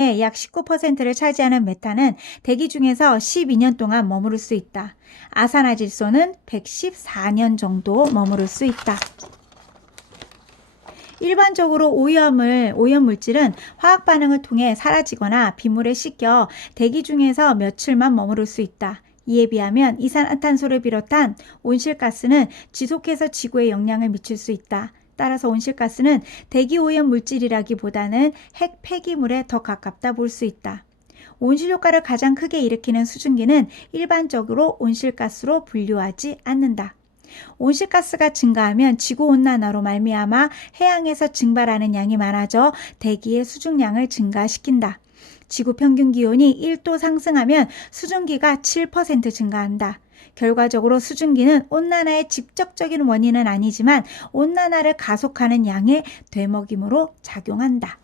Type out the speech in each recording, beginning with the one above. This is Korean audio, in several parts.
약 19%를 차지하는 메탄은 대기 중에서 12년 동안 머무를 수 있다. 아산화질소는 114년 정도 머무를 수 있다. 일반적으로 오염물질은 화학 반응을 통해 사라지거나 빗물에 씻겨 대기 중에서 며칠만 머무를 수 있다. 이에 비하면 이산화탄소를 비롯한 온실가스는 지속해서 지구에 영향을 미칠 수 있다. 따라서 온실가스는 대기 오염 물질이라기보다는 핵 폐기물에 더 가깝다 볼 수 있다. 온실효과를 가장 크게 일으키는 수증기는 일반적으로 온실가스로 분류하지 않는다. 온실가스가 증가하면 지구온난화로 말미암아 해양에서 증발하는 양이 많아져 대기의 수증량을 증가시킨다. 지구 평균 기온이 1도 상승하면 수증기가 7% 증가한다. 결과적으로 수증기는 온난화의 직접적인 원인은 아니지만 온난화를 가속하는 양의 되먹임으로 작용한다.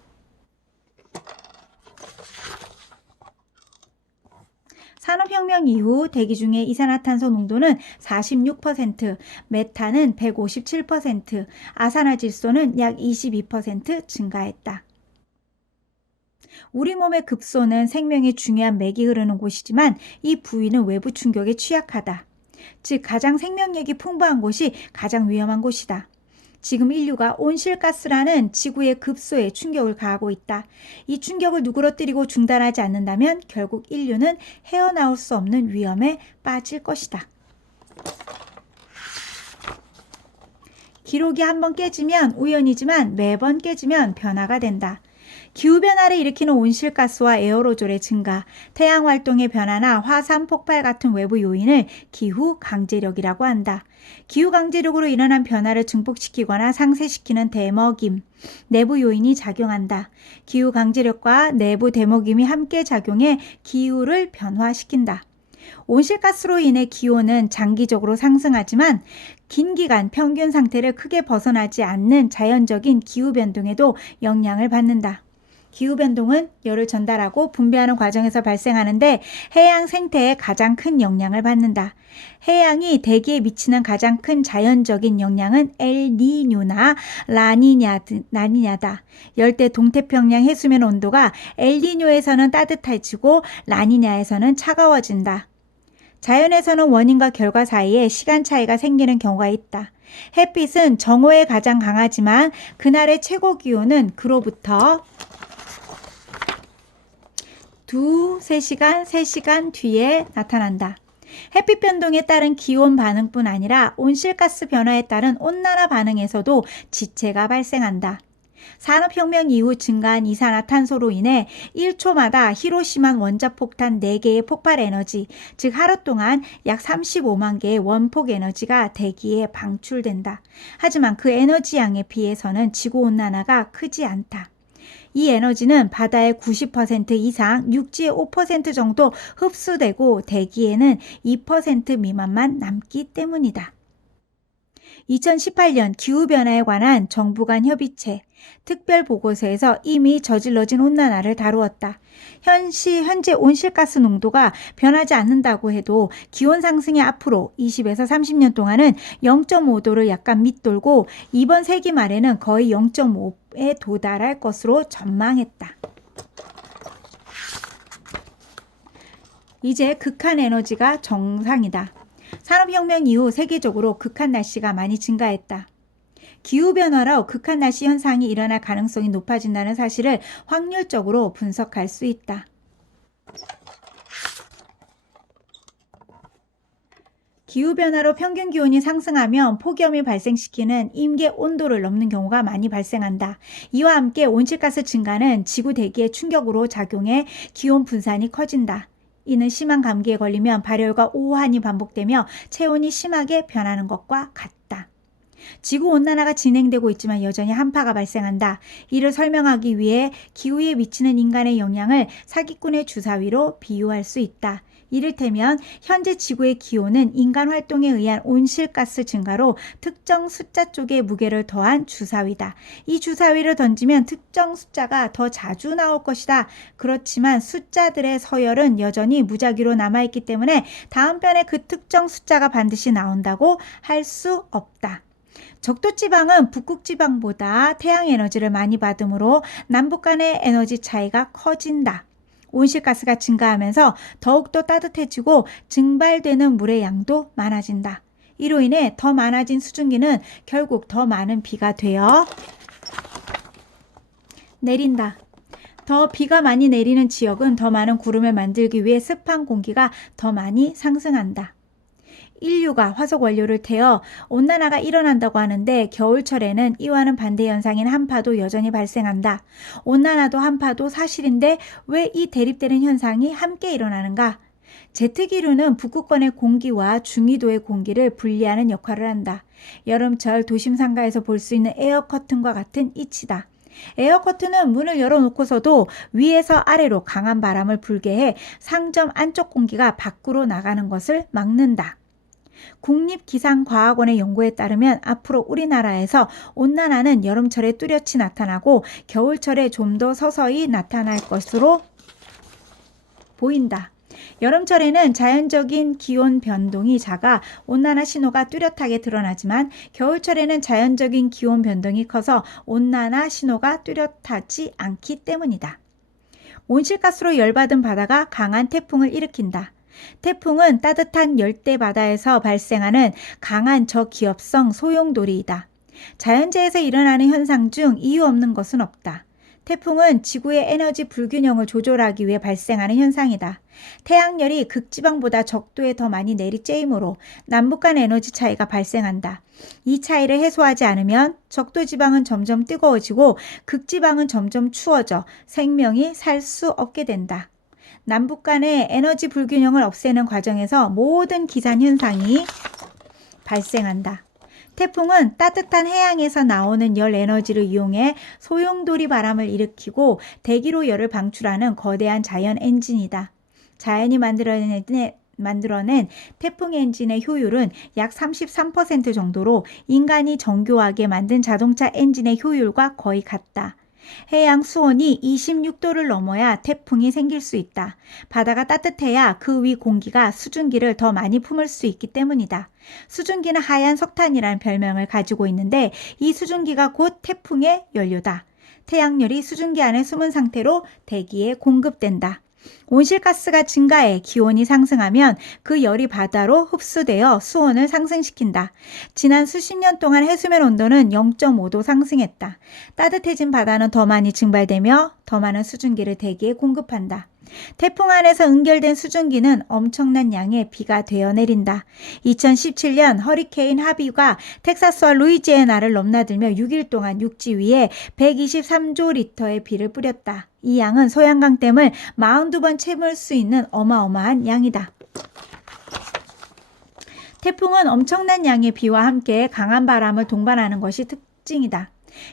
산업혁명 이후 대기 중의 이산화탄소 농도는 46%, 메탄은 157%, 아산화질소는 약 22% 증가했다. 우리 몸의 급소는 생명의 중요한 맥이 흐르는 곳이지만 이 부위는 외부 충격에 취약하다. 즉 가장 생명력이 풍부한 곳이 가장 위험한 곳이다. 지금 인류가 온실가스라는 지구의 급소에 충격을 가하고 있다. 이 충격을 누그러뜨리고 중단하지 않는다면 결국 인류는 헤어나올 수 없는 위험에 빠질 것이다. 기록이 한번 깨지면 우연이지만 매번 깨지면 변화가 된다. 기후변화를 일으키는 온실가스와 에어로졸의 증가, 태양활동의 변화나 화산 폭발 같은 외부 요인을 기후강제력이라고 한다. 기후강제력으로 일어난 변화를 증폭시키거나 상쇄시키는 대먹임, 내부 요인이 작용한다. 기후강제력과 내부 대먹임이 함께 작용해 기후를 변화시킨다. 온실가스로 인해 기온은 장기적으로 상승하지만 긴 기간 평균 상태를 크게 벗어나지 않는 자연적인 기후변동에도 영향을 받는다. 기후변동은 열을 전달하고 분배하는 과정에서 발생하는데 해양 생태에 가장 큰 영향을 받는다. 해양이 대기에 미치는 가장 큰 자연적인 영향은 엘니뇨나 라니냐다. 열대 동태평양 해수면 온도가 엘니뇨에서는 따뜻해지고 라니냐에서는 차가워진다. 자연에서는 원인과 결과 사이에 시간 차이가 생기는 경우가 있다. 햇빛은 정오에 가장 강하지만 그날의 최고 기온은 그로부터 2-3시간, 3시간 뒤에 나타난다. 햇빛 변동에 따른 기온 반응뿐 아니라 온실가스 변화에 따른 온난화 반응에서도 지체가 발생한다. 산업혁명 이후 증가한 이산화탄소로 인해 1초마다 히로시마 원자폭탄 4개의 폭발 에너지, 즉 하루 동안 약 35만 개의 원폭 에너지가 대기에 방출된다. 하지만 그 에너지 양에 비해서는 지구온난화가 크지 않다. 이 에너지는 바다의 90% 이상, 육지의 5% 정도 흡수되고 대기에는 2% 미만만 남기 때문이다. 2018년 기후변화에 관한 정부 간 협의체 특별보고서에서 이미 저질러진 온난화를 다루었다. 현재 온실가스 농도가 변하지 않는다고 해도 기온 상승이 앞으로 20에서 30년 동안은 0.5도를 약간 밑돌고 이번 세기 말에는 거의 0.5에 도달할 것으로 전망했다. 이제 극한 에너지가 정상이다. 산업혁명 이후 세계적으로 극한 날씨가 많이 증가했다. 기후변화로 극한 날씨 현상이 일어날 가능성이 높아진다는 사실을 확률적으로 분석할 수 있다. 기후변화로 평균 기온이 상승하면 폭염이 발생시키는 임계 온도를 넘는 경우가 많이 발생한다. 이와 함께 온실가스 증가는 지구 대기의 충격으로 작용해 기온 분산이 커진다. 이는 심한 감기에 걸리면 발열과 오한이 반복되며 체온이 심하게 변하는 것과 같다. 지구온난화가 진행되고 있지만 여전히 한파가 발생한다. 이를 설명하기 위해 기후에 미치는 인간의 영향을 사기꾼의 주사위로 비유할 수 있다. 이를테면 현재 지구의 기온은 인간 활동에 의한 온실가스 증가로 특정 숫자 쪽에 무게를 더한 주사위다. 이 주사위를 던지면 특정 숫자가 더 자주 나올 것이다. 그렇지만 숫자들의 서열은 여전히 무작위로 남아있기 때문에 다음 편에 그 특정 숫자가 반드시 나온다고 할 수 없다. 적도지방은 북극지방보다 태양 에너지를 많이 받으므로 남북 간의 에너지 차이가 커진다. 온실가스가 증가하면서 더욱더 따뜻해지고 증발되는 물의 양도 많아진다. 이로 인해 더 많아진 수증기는 결국 더 많은 비가 되어 내린다. 더 비가 많이 내리는 지역은 더 많은 구름을 만들기 위해 습한 공기가 더 많이 상승한다. 인류가 화석 원료를 태워 온난화가 일어난다고 하는데 겨울철에는 이와는 반대 현상인 한파도 여전히 발생한다. 온난화도 한파도 사실인데 왜 이 대립되는 현상이 함께 일어나는가? 제트기류는 북극권의 공기와 중위도의 공기를 분리하는 역할을 한다. 여름철 도심 상가에서 볼 수 있는 에어커튼과 같은 이치다. 에어커튼은 문을 열어놓고서도 위에서 아래로 강한 바람을 불게 해 상점 안쪽 공기가 밖으로 나가는 것을 막는다. 국립기상과학원의 연구에 따르면 앞으로 우리나라에서 온난화는 여름철에 뚜렷이 나타나고 겨울철에 좀 더 서서히 나타날 것으로 보인다. 여름철에는 자연적인 기온 변동이 작아 온난화 신호가 뚜렷하게 드러나지만 겨울철에는 자연적인 기온 변동이 커서 온난화 신호가 뚜렷하지 않기 때문이다. 온실가스로 열받은 바다가 강한 태풍을 일으킨다. 태풍은 따뜻한 열대 바다에서 발생하는 강한 저기압성 소용돌이이다. 자연재해에서 일어나는 현상 중 이유 없는 것은 없다. 태풍은 지구의 에너지 불균형을 조절하기 위해 발생하는 현상이다. 태양열이 극지방보다 적도에 더 많이 내리쬐이므로 남북 간 에너지 차이가 발생한다. 이 차이를 해소하지 않으면 적도지방은 점점 뜨거워지고 극지방은 점점 추워져 생명이 살 수 없게 된다. 남북 간의 에너지 불균형을 없애는 과정에서 모든 기산 현상이 발생한다. 태풍은 따뜻한 해양에서 나오는 열 에너지를 이용해 소용돌이 바람을 일으키고 대기로 열을 방출하는 거대한 자연 엔진이다. 자연이 만들어낸 태풍 엔진의 효율은 약 33% 정도로 인간이 정교하게 만든 자동차 엔진의 효율과 거의 같다. 해양 수온이 26도를 넘어야 태풍이 생길 수 있다. 바다가 따뜻해야 그 위 공기가 수증기를 더 많이 품을 수 있기 때문이다. 수증기는 하얀 석탄이라는 별명을 가지고 있는데 이 수증기가 곧 태풍의 연료다. 태양열이 수증기 안에 숨은 상태로 대기에 공급된다. 온실가스가 증가해 기온이 상승하면 그 열이 바다로 흡수되어 수온을 상승시킨다. 지난 수십 년 동안 해수면 온도는 0.5도 상승했다. 따뜻해진 바다는 더 많이 증발되며 더 많은 수증기를 대기에 공급한다. 태풍 안에서 응결된 수증기는 엄청난 양의 비가 되어 내린다. 2017년 허리케인 하비가 텍사스와 루이지애나를 넘나들며 6일 동안 육지 위에 123조 리터의 비를 뿌렸다. 이 양은 소양강댐을 42번 채울 수 있는 어마어마한 양이다. 태풍은 엄청난 양의 비와 함께 강한 바람을 동반하는 것이 특징이다.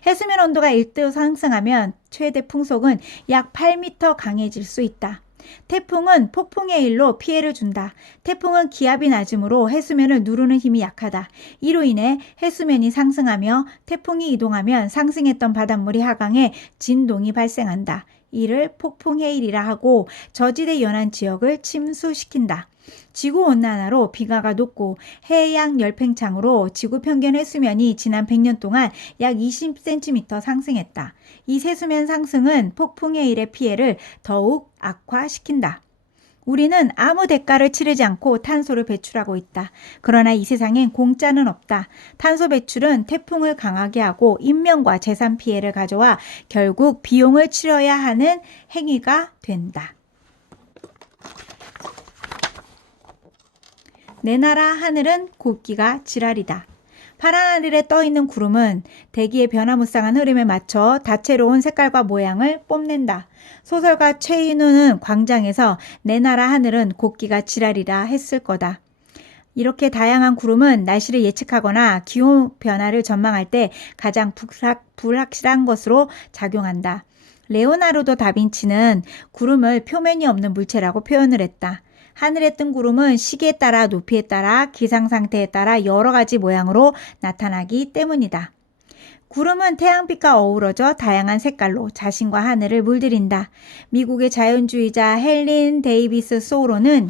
해수면 온도가 1도 상승하면 최대 풍속은 약 8m 강해질 수 있다. 태풍은 폭풍의 일로 피해를 준다. 태풍은 기압이 낮으므로 해수면을 누르는 힘이 약하다. 이로 인해 해수면이 상승하며 태풍이 이동하면 상승했던 바닷물이 하강해 진동이 발생한다. 이를 폭풍해일이라 하고 저지대 연안 지역을 침수시킨다. 지구온난화로 비가가 높고 해양 열팽창으로 지구 평균 해수면이 지난 100년 동안 약 20cm 상승했다. 이 세수면 상승은 폭풍해일의 피해를 더욱 악화시킨다. 우리는 아무 대가를 치르지 않고 탄소를 배출하고 있다. 그러나 이 세상엔 공짜는 없다. 탄소 배출은 태풍을 강하게 하고 인명과 재산 피해를 가져와 결국 비용을 치러야 하는 행위가 된다. 내 나라 하늘은 곱기가 지랄이다. 파란 하늘에 떠있는 구름은 대기의 변화무쌍한 흐름에 맞춰 다채로운 색깔과 모양을 뽐낸다. 소설가 최인우는 광장에서 내 나라 하늘은 곱기가 지랄이라 했을 거다. 이렇게 다양한 구름은 날씨를 예측하거나 기온 변화를 전망할 때 가장 불확실한 것으로 작용한다. 레오나르도 다빈치는 구름을 표면이 없는 물체라고 표현을 했다. 하늘에 뜬 구름은 시기에 따라 높이에 따라 기상 상태에 따라 여러 가지 모양으로 나타나기 때문이다. 구름은 태양빛과 어우러져 다양한 색깔로 자신과 하늘을 물들인다. 미국의 자연주의자 헬린 데이비스 소로는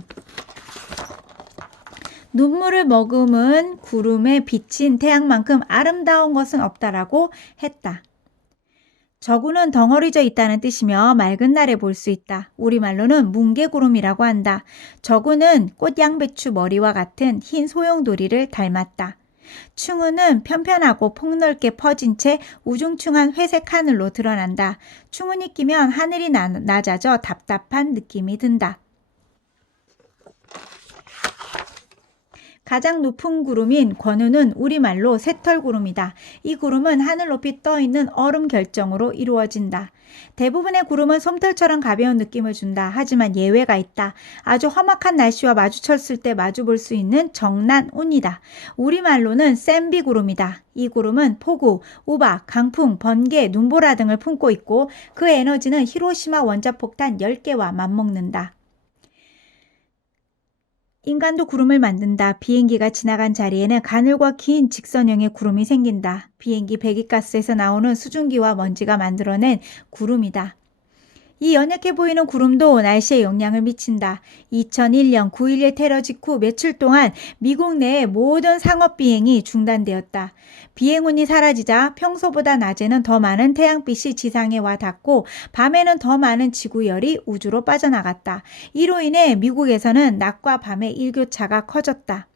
눈물을 머금은 구름에 비친 태양만큼 아름다운 것은 없다라고 했다. 저구는 덩어리져 있다는 뜻이며 맑은 날에 볼 수 있다. 우리말로는 뭉게구름이라고 한다. 저구는 꽃양배추 머리와 같은 흰 소용돌이를 닮았다. 충운은 편편하고 폭넓게 퍼진 채 우중충한 회색 하늘로 드러난다. 충운이 끼면 하늘이 낮아져 답답한 느낌이 든다. 가장 높은 구름인 권우는 우리말로 새털구름이다. 이 구름은 하늘 높이 떠있는 얼음 결정으로 이루어진다. 대부분의 구름은 솜털처럼 가벼운 느낌을 준다. 하지만 예외가 있다. 아주 험악한 날씨와 마주쳤을 때 마주볼 수 있는 정난운이다. 우리말로는 샌비구름이다. 이 구름은 폭우, 우박, 강풍, 번개, 눈보라 등을 품고 있고 그 에너지는 히로시마 원자폭탄 10개와 맞먹는다. 인간도 구름을 만든다. 비행기가 지나간 자리에는 가늘고 긴 직선형의 구름이 생긴다. 비행기 배기가스에서 나오는 수증기와 먼지가 만들어낸 구름이다. 이 연약해 보이는 구름도 날씨에 영향을 미친다. 2001년 9.11 테러 직후 며칠 동안 미국 내의 모든 상업 비행이 중단되었다. 비행운이 사라지자 평소보다 낮에는 더 많은 태양빛이 지상에 와 닿고 밤에는 더 많은 지구열이 우주로 빠져나갔다. 이로 인해 미국에서는 낮과 밤의 일교차가 커졌다.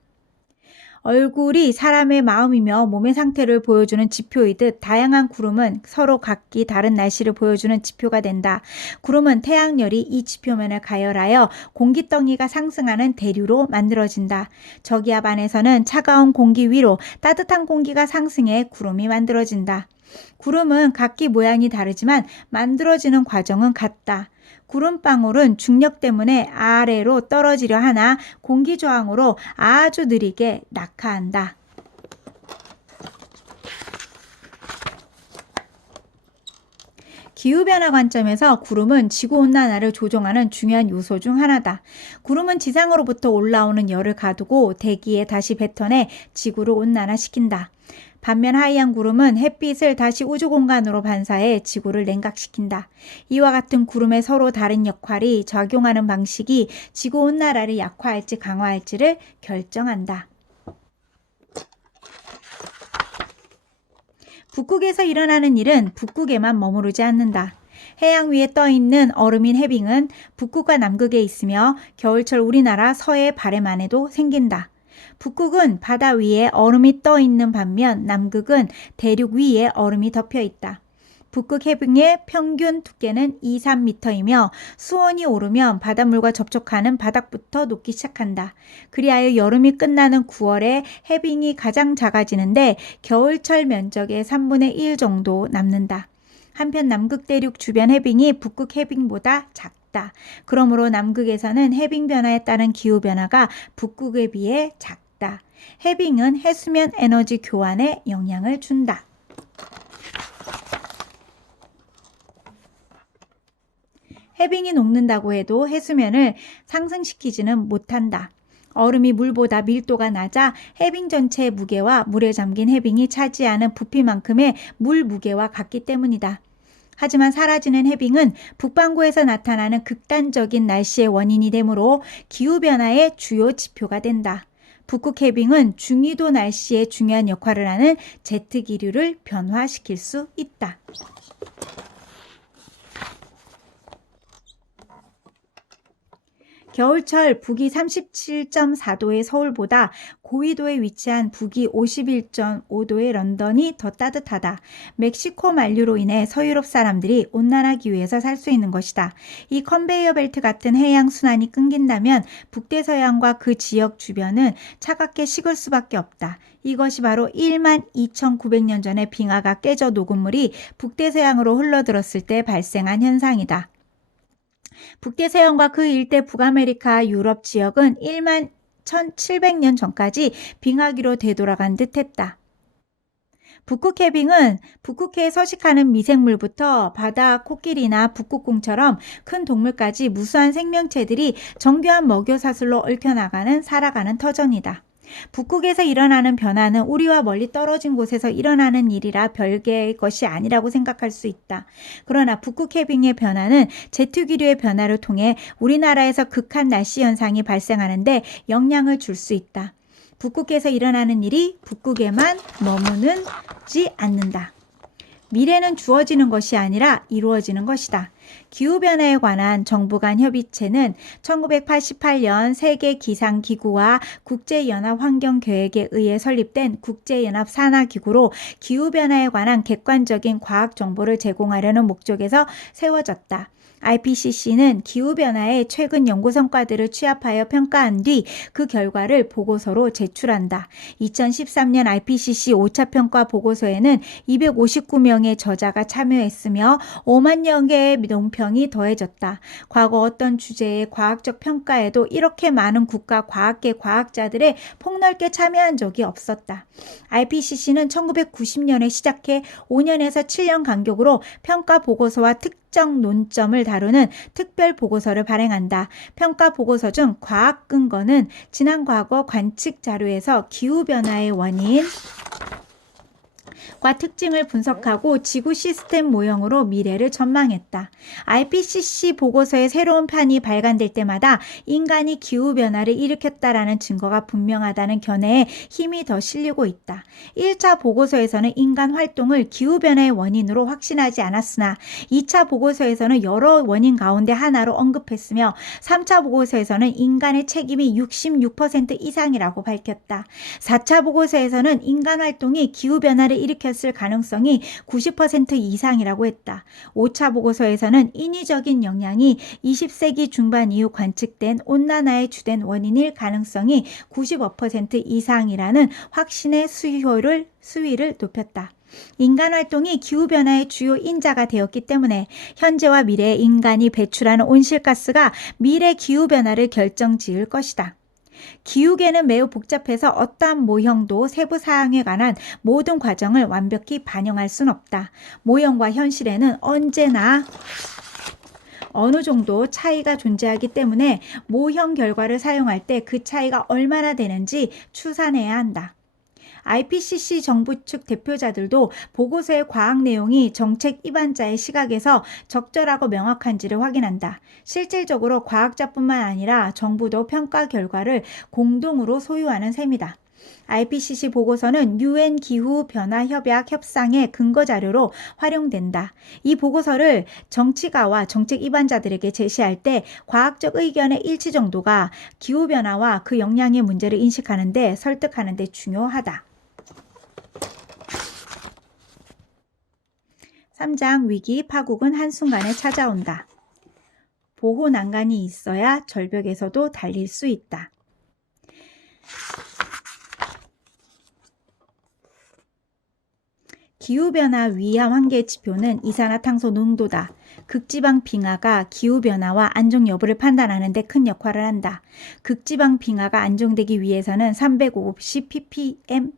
얼굴이 사람의 마음이며 몸의 상태를 보여주는 지표이듯 다양한 구름은 서로 각기 다른 날씨를 보여주는 지표가 된다. 구름은 태양열이 이 지표면을 가열하여 공기덩이가 상승하는 대류로 만들어진다. 저기압 안에서는 차가운 공기 위로 따뜻한 공기가 상승해 구름이 만들어진다. 구름은 각기 모양이 다르지만 만들어지는 과정은 같다. 구름방울은 중력 때문에 아래로 떨어지려 하나 공기 저항으로 아주 느리게 낙하한다. 기후변화 관점에서 구름은 지구온난화를 조종하는 중요한 요소 중 하나다. 구름은 지상으로부터 올라오는 열을 가두고 대기에 다시 뱉어내 지구를 온난화시킨다. 반면 하이안 구름은 햇빛을 다시 우주 공간으로 반사해 지구를 냉각시킨다. 이와 같은 구름의 서로 다른 역할이 작용하는 방식이 지구온난화를 약화할지 강화할지를 결정한다. 북극에서 일어나는 일은 북극에만 머무르지 않는다. 해양 위에 떠있는 얼음인 해빙은 북극과 남극에 있으며 겨울철 우리나라 서해 발해만에도 생긴다. 북극은 바다 위에 얼음이 떠있는 반면 남극은 대륙 위에 얼음이 덮여 있다. 북극 해빙의 평균 두께는 2-3m이며 수온이 오르면 바닷물과 접촉하는 바닥부터 녹기 시작한다. 그리하여 여름이 끝나는 9월에 해빙이 가장 작아지는데 겨울철 면적의 3분의 1 정도 남는다. 한편 남극 대륙 주변 해빙이 북극 해빙보다 작다. 그러므로 남극에서는 해빙 변화에 따른 기후 변화가 북극에 비해 작다. 해빙은 해수면 에너지 교환에 영향을 준다. 해빙이 녹는다고 해도 해수면을 상승시키지는 못한다. 얼음이 물보다 밀도가 낮아 해빙 전체의 무게와 물에 잠긴 해빙이 차지하는 부피만큼의 물 무게와 같기 때문이다. 하지만 사라지는 해빙은 북반구에서 나타나는 극단적인 날씨의 원인이 되므로 기후변화의 주요 지표가 된다. 북극 해빙은 중위도 날씨에 중요한 역할을 하는 제트기류를 변화시킬 수 있다. 겨울철 북위 37.4도의 서울보다 고위도에 위치한 북위 51.5도의 런던이 더 따뜻하다. 멕시코 만류로 인해 서유럽 사람들이 온난화 기후에서 살 수 있는 것이다. 이 컨베이어 벨트 같은 해양 순환이 끊긴다면 북대서양과 그 지역 주변은 차갑게 식을 수밖에 없다. 이것이 바로 12,900년 전에 빙하가 깨져 녹은 물이 북대서양으로 흘러들었을 때 발생한 현상이다. 북대서양과 그 일대 북아메리카 유럽 지역은 11,700년 전까지 빙하기로 되돌아간 듯 했다. 북극 해빙은 북극해에 서식하는 미생물부터 바다 코끼리나 북극곰처럼 큰 동물까지 무수한 생명체들이 정교한 먹여사슬로 얽혀나가는 살아가는 터전이다. 북극에서 일어나는 변화는 우리와 멀리 떨어진 곳에서 일어나는 일이라 별개의 것이 아니라고 생각할 수 있다. 그러나 북극 해빙의 변화는 제트기류의 변화를 통해 우리나라에서 극한 날씨 현상이 발생하는데 영향을 줄 수 있다. 북극에서 일어나는 일이 북극에만 머무는지 않는다. 미래는 주어지는 것이 아니라 이루어지는 것이다. 기후변화에 관한 정부 간 협의체는 1988년 세계기상기구와 국제연합환경계획에 의해 설립된 국제연합 산하기구로 기후변화에 관한 객관적인 과학 정보를 제공하려는 목적에서 세워졌다. IPCC는 기후변화의 최근 연구 성과들을 취합하여 평가한 뒤 그 결과를 보고서로 제출한다. 2013년 IPCC 5차 평가 보고서에는 259명의 저자가 참여했으며 5만여 개의 논평이 더해졌다. 과거 어떤 주제의 과학적 평가에도 이렇게 많은 국가 과학계 과학자들의 폭넓게 참여한 적이 없었다. IPCC는 1990년에 시작해 5년에서 7년 간격으로 평가 보고서와 특정 논점을 다루는 특별 보고서를 발행한다. 평가 보고서 중 과학 근거는 지난 과거 관측 자료에서 기후변화의 원인 과 특징을 분석하고 지구 시스템 모형으로 미래를 전망했다. IPCC 보고서의 새로운 편이 발간될 때마다 인간이 기후변화를 일으켰다라는 증거가 분명하다는 견해에 힘이 더 실리고 있다. 1차 보고서에서는 인간 활동을 기후변화의 원인으로 확신하지 않았으나 2차 보고서에서는 여러 원인 가운데 하나로 언급했으며 3차 보고서에서는 인간의 책임이 66% 이상이라고 밝혔다. 4차 보고서에서는 인간 활동이 기후변화를 일으켰을 가능성이 90% 이상이라고 했다. 5차 보고서에서는 인위적인 영향이 20세기 중반 이후 관측된 온난화의 주된 원인일 가능성이 95% 이상이라는 확신의 수위를 높였다. 인간 활동이 기후변화의 주요 인자가 되었기 때문에 현재와 미래의 인간이 배출하는 온실가스가 미래 기후변화를 결정지을 것이다. 기후계는 매우 복잡해서 어떠한 모형도 세부 사항에 관한 모든 과정을 완벽히 반영할 순 없다. 모형과 현실에는 언제나 어느 정도 차이가 존재하기 때문에 모형 결과를 사용할 때 그 차이가 얼마나 되는지 추산해야 한다. IPCC 정부 측 대표자들도 보고서의 과학 내용이 정책 입안자의 시각에서 적절하고 명확한지를 확인한다. 실질적으로 과학자뿐만 아니라 정부도 평가 결과를 공동으로 소유하는 셈이다. IPCC 보고서는 UN 기후변화협약 협상의 근거자료로 활용된다. 이 보고서를 정치가와 정책 입안자들에게 제시할 때 과학적 의견의 일치 정도가 기후변화와 그 영향의 문제를 인식하는 데 설득하는 데 중요하다. 3장 위기 파국은 한순간에 찾아온다. 보호 난간이 있어야 절벽에서도 달릴 수 있다. 기후변화 위험 한계 지표는 이산화탄소 농도다. 극지방 빙하가 기후변화와 안정 여부를 판단하는 데 큰 역할을 한다. 극지방 빙하가 안정되기 위해서는 350 ppm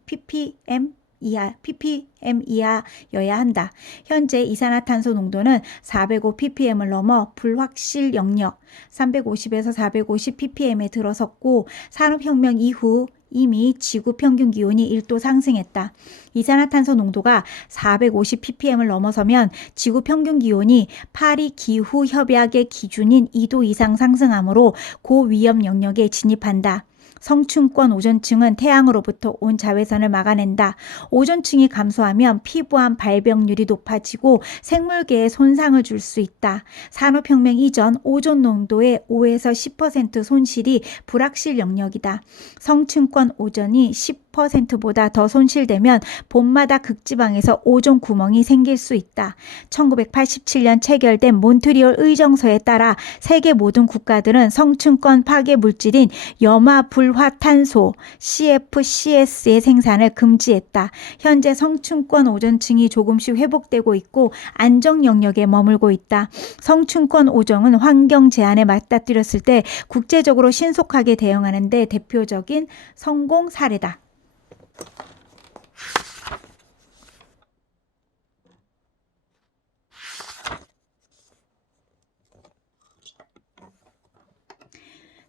이하여야 한다. 현재 이산화탄소 농도는 405 ppm을 넘어 불확실 영역 350에서 450 ppm에 들어섰고 산업혁명 이후 이미 지구 평균 기온이 1도 상승했다. 이산화탄소 농도가 450 ppm을 넘어서면 지구 평균 기온이 파리 기후 협약의 기준인 2도 이상 상승하므로 고위험 영역에 진입한다. 성층권 오존층은 태양으로부터 온 자외선을 막아낸다. 오존층이 감소하면 피부암 발병률이 높아지고 생물계에 손상을 줄 수 있다. 산업혁명 이전 오존 농도의 5에서 10% 손실이 불확실 영역이다. 성층권 오존이 10%보다 더 손실되면 봄마다 극지방에서 오존 구멍이 생길 수 있다. 1987년 체결된 몬트리올 의정서에 따라 세계 모든 국가들은 성층권 파괴 물질인 염화불화탄소 CFCS의 생산을 금지했다. 현재 성층권 오존층이 조금씩 회복되고 있고 안정 영역에 머물고 있다. 성층권 오존은 환경 제한에 맞닥뜨렸을 때 국제적으로 신속하게 대응하는 데 대표적인 성공 사례다.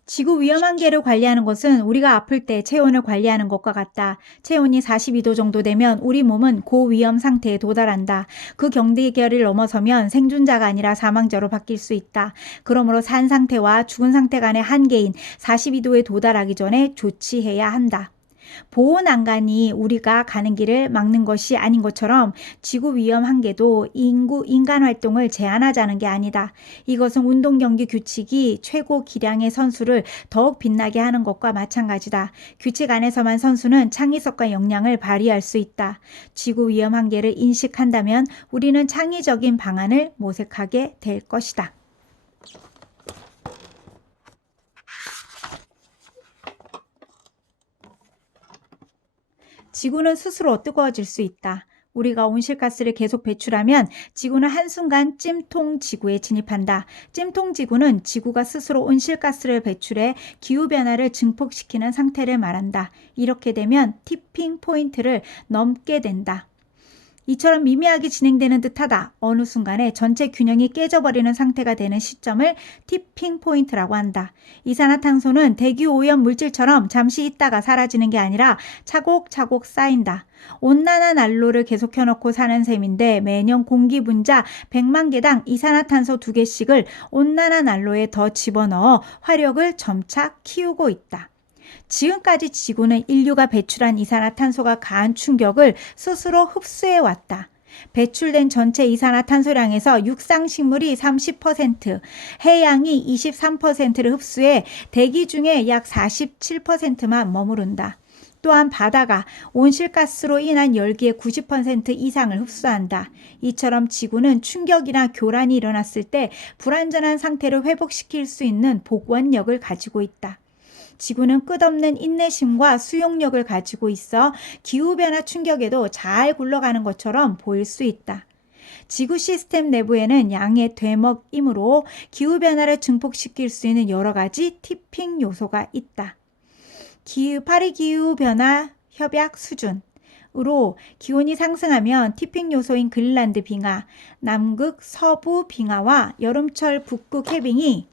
지구 위험 한계를 관리하는 것은 우리가 아플 때 체온을 관리하는 것과 같다. 체온이 42도 정도 되면 우리 몸은 고위험 상태에 도달한다. 그 경계를 넘어서면 생존자가 아니라 사망자로 바뀔 수 있다. 그러므로 산 상태와 죽은 상태 간의 한계인 42도에 도달하기 전에 조치해야 한다. 보호 난간이 우리가 가는 길을 막는 것이 아닌 것처럼 지구 위험 한계도 인간 활동을 제한하자는 게 아니다. 이것은 운동 경기 규칙이 최고 기량의 선수를 더욱 빛나게 하는 것과 마찬가지다. 규칙 안에서만 선수는 창의성과 역량을 발휘할 수 있다. 지구 위험 한계를 인식한다면 우리는 창의적인 방안을 모색하게 될 것이다. 지구는 스스로 뜨거워질 수 있다. 우리가 온실가스를 계속 배출하면 지구는 한순간 찜통지구에 진입한다. 찜통지구는 지구가 스스로 온실가스를 배출해 기후변화를 증폭시키는 상태를 말한다. 이렇게 되면 티핑 포인트를 넘게 된다. 이처럼 미미하게 진행되는 듯하다. 어느 순간에 전체 균형이 깨져버리는 상태가 되는 시점을 티핑 포인트라고 한다. 이산화탄소는 대기오염 물질처럼 잠시 있다가 사라지는 게 아니라 차곡차곡 쌓인다. 온난화 난로를 계속 켜놓고 사는 셈인데 매년 공기 분자 100만 개당 이산화탄소 2개씩을 온난화 난로에 더 집어넣어 화력을 점차 키우고 있다. 지금까지 지구는 인류가 배출한 이산화탄소가 가한 충격을 스스로 흡수해 왔다. 배출된 전체 이산화탄소량에서 육상식물이 30%, 해양이 23%를 흡수해 대기 중에 약 47%만 머무른다. 또한 바다가 온실가스로 인한 열기의 90% 이상을 흡수한다. 이처럼 지구는 충격이나 교란이 일어났을 때 불완전한 상태를 회복시킬 수 있는 복원력을 가지고 있다. 지구는 끝없는 인내심과 수용력을 가지고 있어 기후변화 충격에도 잘 굴러가는 것처럼 보일 수 있다. 지구 시스템 내부에는 양의 되먹이므로 기후변화를 증폭시킬 수 있는 여러 가지 티핑 요소가 있다. 파리 기후변화 협약 수준으로 기온이 상승하면 티핑 요소인 그린란드 빙하, 남극 서부 빙하와 여름철 북극 해빙이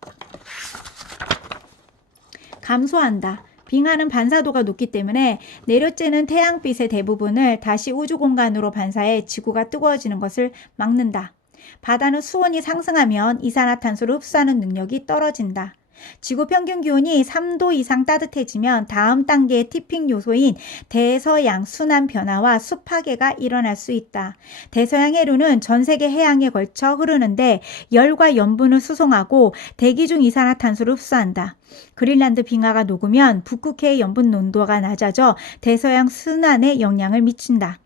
감소한다. 빙하는 반사도가 높기 때문에 내려쬐는 태양빛의 대부분을 다시 우주 공간으로 반사해 지구가 뜨거워지는 것을 막는다. 바다는 수온이 상승하면 이산화탄소를 흡수하는 능력이 떨어진다. 지구 평균 기온이 3도 이상 따뜻해지면 다음 단계의 티핑 요소인 대서양 순환 변화와 습하게가 일어날 수 있다. 대서양 해류는 전 세계 해양에 걸쳐 흐르는데 열과 염분을 수송하고 대기 중 이산화탄소를 흡수한다. 그린란드 빙하가 녹으면 북극해의 염분 농도가 낮아져 대서양 순환에 영향을 미친다.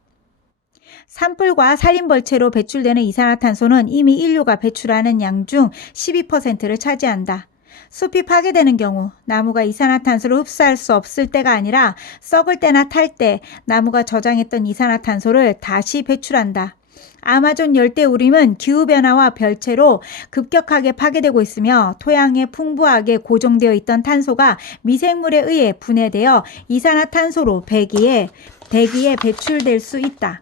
산불과 산림벌채로 배출되는 이산화탄소는 이미 인류가 배출하는 양 중 12%를 차지한다. 숲이 파괴되는 경우 나무가 이산화탄소를 흡수할 수 없을 때가 아니라 썩을 때나 탈 때 나무가 저장했던 이산화탄소를 다시 배출한다. 아마존 열대우림은 기후변화와 별채로 급격하게 파괴되고 있으며 토양에 풍부하게 고정되어 있던 탄소가 미생물에 의해 분해되어 이산화탄소로 대기에 배출될 수 있다.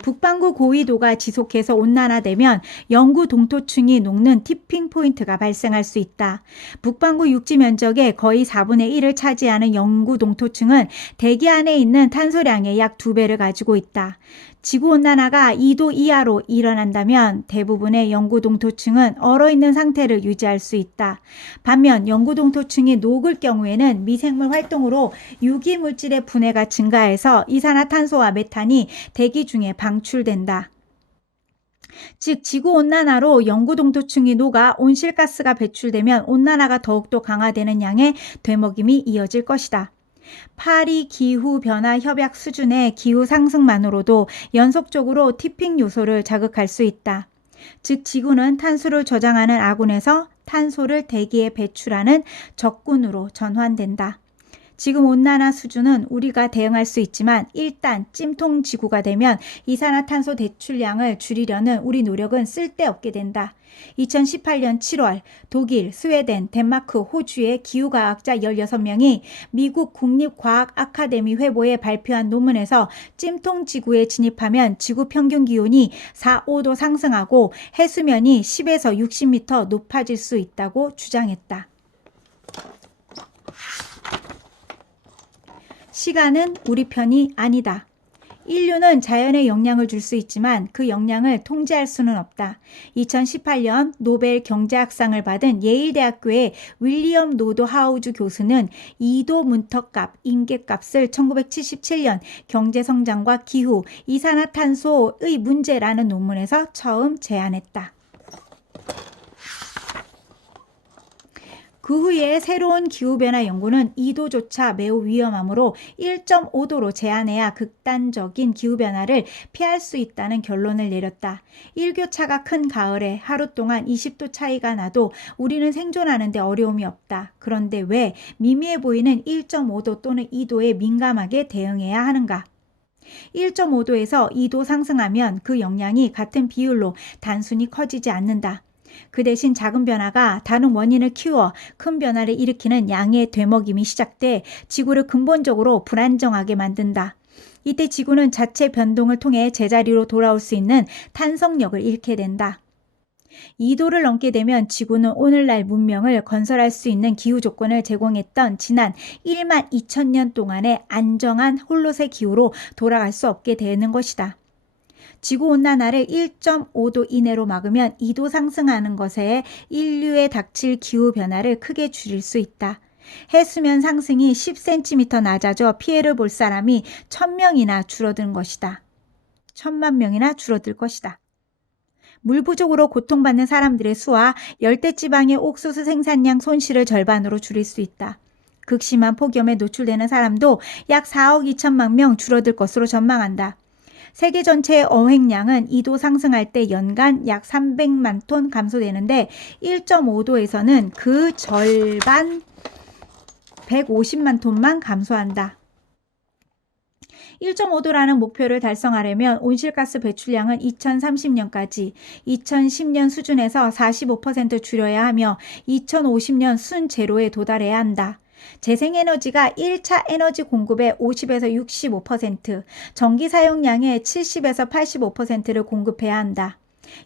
북반구 고위도가 지속해서 온난화되면 영구 동토층이 녹는 티핑 포인트가 발생할 수 있다. 북반구 육지 면적의 거의 4분의 1을 차지하는 영구 동토층은 대기 안에 있는 탄소량의 약 2배를 가지고 있다. 지구온난화가 2도 이하로 일어난다면 대부분의 영구동토층은 얼어있는 상태를 유지할 수 있다. 반면 영구동토층이 녹을 경우에는 미생물 활동으로 유기물질의 분해가 증가해서 이산화탄소와 메탄이 대기 중에 방출된다. 즉 지구온난화로 영구동토층이 녹아 온실가스가 배출되면 온난화가 더욱더 강화되는 양의 되먹임이 이어질 것이다. 파리 기후변화 협약 수준의 기후 상승만으로도 연속적으로 티핑 요소를 자극할 수 있다. 즉 지구는 탄소를 저장하는 아군에서 탄소를 대기에 배출하는 적군으로 전환된다. 지금 온난화 수준은 우리가 대응할 수 있지만 일단 찜통 지구가 되면 이산화탄소 배출량을 줄이려는 우리 노력은 쓸데없게 된다. 2018년 7월 독일, 스웨덴, 덴마크, 호주의 기후과학자 16명이 미국 국립과학 아카데미 회보에 발표한 논문에서 찜통 지구에 진입하면 지구 평균 기온이 4~5도 상승하고 해수면이 10에서 60m 높아질 수 있다고 주장했다. 시간은 우리 편이 아니다. 인류는 자연에 영향을 줄 수 있지만 그 영향을 통제할 수는 없다. 2018년 노벨 경제학상을 받은 예일대학교의 윌리엄 노드 하우즈 교수는 2도 문턱값, 임계값을 1977년 경제성장과 기후, 이산화탄소의 문제라는 논문에서 처음 제안했다. 그 후에 새로운 기후변화 연구는 2도조차 매우 위험하므로 1.5도로 제한해야 극단적인 기후변화를 피할 수 있다는 결론을 내렸다. 일교차가 큰 가을에 하루 동안 20도 차이가 나도 우리는 생존하는 데 어려움이 없다. 그런데 왜 미미해 보이는 1.5도 또는 2도에 민감하게 대응해야 하는가? 1.5도에서 2도 상승하면 그 영향이 같은 비율로 단순히 커지지 않는다. 그 대신 작은 변화가 다른 원인을 키워 큰 변화를 일으키는 양의 되먹임이 시작돼 지구를 근본적으로 불안정하게 만든다. 이때 지구는 자체 변동을 통해 제자리로 돌아올 수 있는 탄성력을 잃게 된다. 2도를 넘게 되면 지구는 오늘날 문명을 건설할 수 있는 기후 조건을 제공했던 지난 1만 2천 년 동안의 안정한 홀로세 기후로 돌아갈 수 없게 되는 것이다. 지구온난화를 1.5도 이내로 막으면 2도 상승하는 것에 인류에 닥칠 기후변화를 크게 줄일 수 있다. 해수면 상승이 10cm 낮아져 피해를 볼 사람이 1000명이나 줄어든 것이다. 1000만 명이나 줄어들 것이다. 물 부족으로 고통받는 사람들의 수와 열대지방의 옥수수 생산량 손실을 절반으로 줄일 수 있다. 극심한 폭염에 노출되는 사람도 약 4억 2천만 명 줄어들 것으로 전망한다. 세계 전체의 어획량은 2도 상승할 때 연간 약 300만 톤 감소되는데 1.5도에서는 그 절반 150만 톤만 감소한다. 1.5도라는 목표를 달성하려면 온실가스 배출량은 2030년까지 2010년 수준에서 45% 줄여야 하며 2050년 순제로에 도달해야 한다. 재생에너지가 1차 에너지 공급의 50에서 65%, 전기 사용량의 70에서 85%를 공급해야 한다.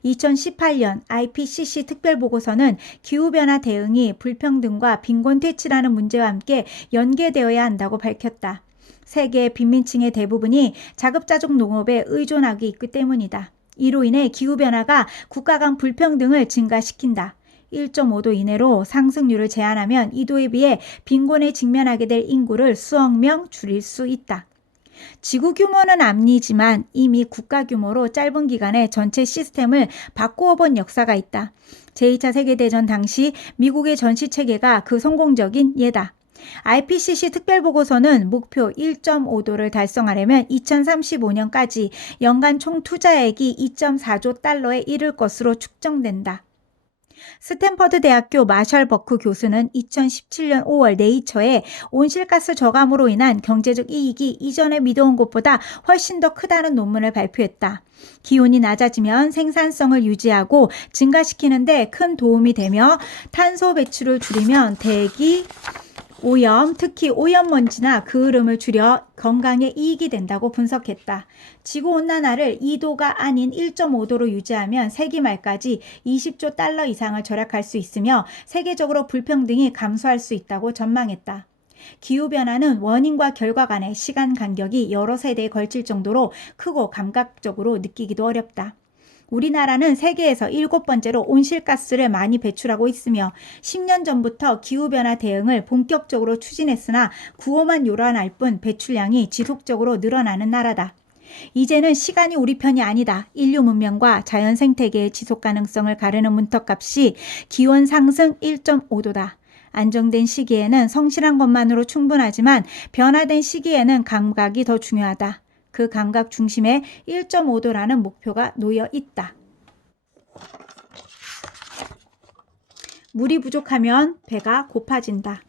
2018년 IPCC 특별보고서는 기후변화 대응이 불평등과 빈곤퇴치라는 문제와 함께 연계되어야 한다고 밝혔다. 세계 빈민층의 대부분이 자급자족 농업에 의존하고 있기 때문이다. 이로 인해 기후변화가 국가 간 불평등을 증가시킨다. 1.5도 이내로 상승률을 제한하면 2도에 비해 빈곤에 직면하게 될 인구를 수억 명 줄일 수 있다. 지구 규모는 아니지만 이미 국가 규모로 짧은 기간에 전체 시스템을 바꾸어 본 역사가 있다. 제2차 세계대전 당시 미국의 전시체계가 그 성공적인 예다. IPCC 특별보고서는 목표 1.5도를 달성하려면 2035년까지 연간 총 투자액이 2.4조 달러에 이를 것으로 측정된다. 스탠퍼드 대학교 마셜 버크 교수는 2017년 5월 네이처에 온실가스 저감으로 인한 경제적 이익이 이전에 믿어온 것보다 훨씬 더 크다는 논문을 발표했다. 기온이 낮아지면 생산성을 유지하고 증가시키는 데 큰 도움이 되며 탄소 배출을 줄이면 대기 오염, 특히 오염먼지나 그을음을 줄여 건강에 이익이 된다고 분석했다. 지구온난화를 2도가 아닌 1.5도로 유지하면 세기 말까지 20조 달러 이상을 절약할 수 있으며 세계적으로 불평등이 감소할 수 있다고 전망했다. 기후변화는 원인과 결과 간의 시간 간격이 여러 세대에 걸칠 정도로 크고 감각적으로 느끼기도 어렵다. 우리나라는 세계에서 7번째로 온실가스를 많이 배출하고 있으며 10년 전부터 기후변화 대응을 본격적으로 추진했으나 구호만 요란할 뿐 배출량이 지속적으로 늘어나는 나라다. 이제는 시간이 우리 편이 아니다. 인류 문명과 자연 생태계의 지속 가능성을 가르는 문턱값이 기온 상승 1.5도다. 안정된 시기에는 성실한 것만으로 충분하지만 변화된 시기에는 감각이 더 중요하다. 그 감각 중심에 1.5도라는 목표가 놓여 있다. 물이 부족하면 배가 고파진다.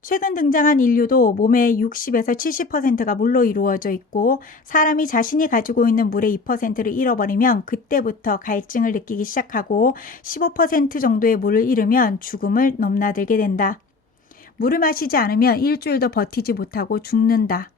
최근 등장한 인류도 몸의 60에서 70%가 물로 이루어져 있고 사람이 자신이 가지고 있는 물의 2%를 잃어버리면 그때부터 갈증을 느끼기 시작하고 15% 정도의 물을 잃으면 죽음을 넘나들게 된다. 물을 마시지 않으면 일주일도 버티지 못하고 죽는다.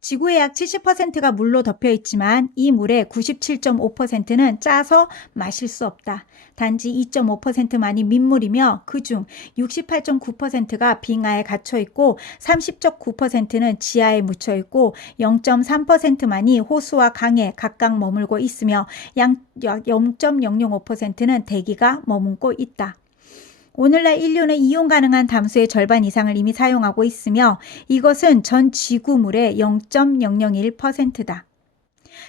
지구의 약 70%가 물로 덮여 있지만 이 물의 97.5%는 짜서 마실 수 없다. 단지 2.5%만이 민물이며 그중 68.9%가 빙하에 갇혀 있고 30.9%는 지하에 묻혀 있고 0.3%만이 호수와 강에 각각 머물고 있으며 약 0.005%는 대기가 머문고 있다. 오늘날 인류는 이용 가능한 담수의 절반 이상을 이미 사용하고 있으며 이것은 전 지구물의 0.001%다.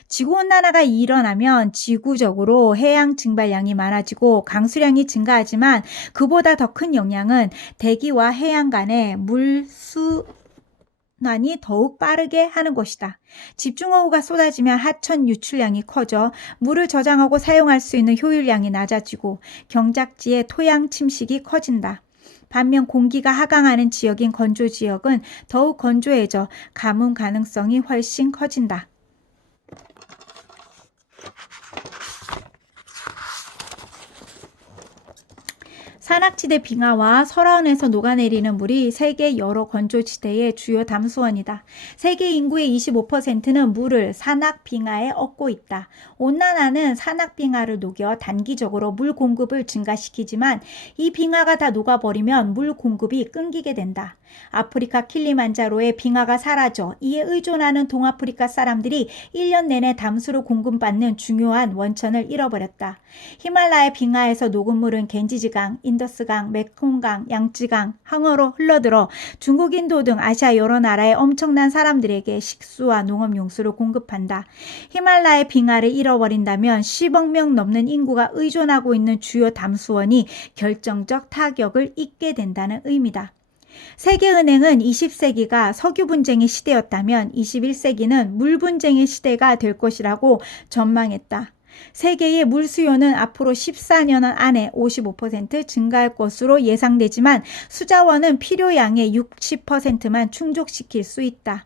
지구온난화가 일어나면 지구적으로 해양 증발량이 많아지고 강수량이 증가하지만 그보다 더 큰 영향은 대기와 해양 간의 물순환이 더욱 빠르게 하는 것이다. 집중호우가 쏟아지면 하천 유출량이 커져 물을 저장하고 사용할 수 있는 효율량이 낮아지고 경작지의 토양 침식이 커진다. 반면 공기가 하강하는 지역인 건조 지역은 더욱 건조해져 가뭄 가능성이 훨씬 커진다. 산악지대 빙하와 설화원에서 녹아내리는 물이 세계 여러 건조지대의 주요 담수원이다. 세계 인구의 25%는 물을 산악 빙하에 얻고 있다. 온난화는 산악 빙하를 녹여 단기적으로 물 공급을 증가시키지만 이 빙하가 다 녹아버리면 물 공급이 끊기게 된다. 아프리카 킬리만자로의 빙하가 사라져 이에 의존하는 동아프리카 사람들이 1년 내내 담수를 공급받는 중요한 원천을 잃어버렸다. 히말라야 빙하에서 녹은 물은 겐지지강, 인더스강, 메콩강, 양쯔강, 항어로 흘러들어 중국, 인도 등 아시아 여러 나라의 엄청난 사람들에게 식수와 농업용수를 공급한다. 히말라야 빙하를 잃어버린다면 10억 명 넘는 인구가 의존하고 있는 주요 담수원이 결정적 타격을 입게 된다는 의미다. 세계은행은 20세기가 석유 분쟁의 시대였다면 21세기는 물 분쟁의 시대가 될 것이라고 전망했다. 세계의 물 수요는 앞으로 14년 안에 55% 증가할 것으로 예상되지만 수자원은 필요량의 60%만 충족시킬 수 있다.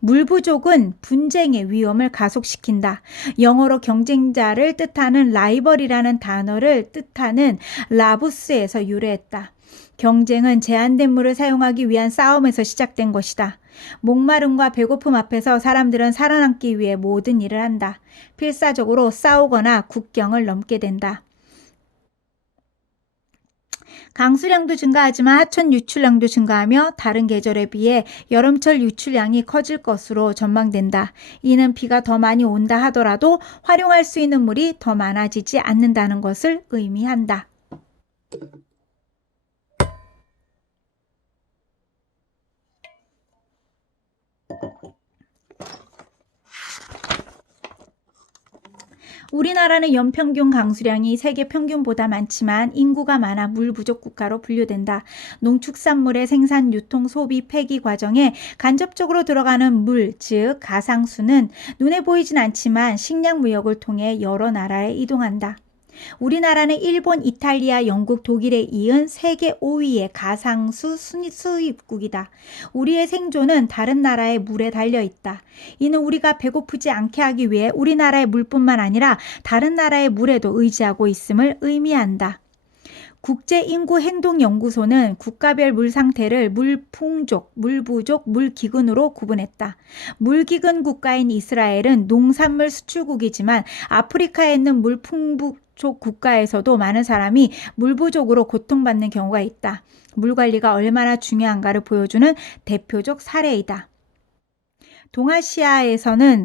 물 부족은 분쟁의 위험을 가속시킨다. 영어로 경쟁자를 뜻하는 라이벌이라는 단어를 뜻하는 라부스에서 유래했다. 경쟁은 제한된 물을 사용하기 위한 싸움에서 시작된 것이다. 목마름과 배고픔 앞에서 사람들은 살아남기 위해 모든 일을 한다. 필사적으로 싸우거나 국경을 넘게 된다. 강수량도 증가하지만 하천 유출량도 증가하며 다른 계절에 비해 여름철 유출량이 커질 것으로 전망된다. 이는 비가 더 많이 온다 하더라도 활용할 수 있는 물이 더 많아지지 않는다는 것을 의미한다. 우리나라는 연평균 강수량이 세계 평균보다 많지만 인구가 많아 물 부족 국가로 분류된다. 농축산물의 생산, 유통, 소비, 폐기 과정에 간접적으로 들어가는 물, 즉 가상수는 눈에 보이진 않지만 식량 무역을 통해 여러 나라에 이동한다. 우리나라는 일본, 이탈리아, 영국, 독일에 이은 세계 5위의 가상수 수입국이다. 우리의 생존은 다른 나라의 물에 달려있다. 이는 우리가 배고프지 않게 하기 위해 우리나라의 물뿐만 아니라 다른 나라의 물에도 의지하고 있음을 의미한다. 국제인구행동연구소는 국가별 물 상태를 물풍족, 물부족, 물기근으로 구분했다. 물기근 국가인 이스라엘은 농산물 수출국이지만 아프리카에 있는 물풍부족 국가에서도 많은 사람이 물 부족으로 고통받는 경우가 있다. 물 관리가 얼마나 중요한가를 보여주는 대표적 사례이다. 동아시아에서는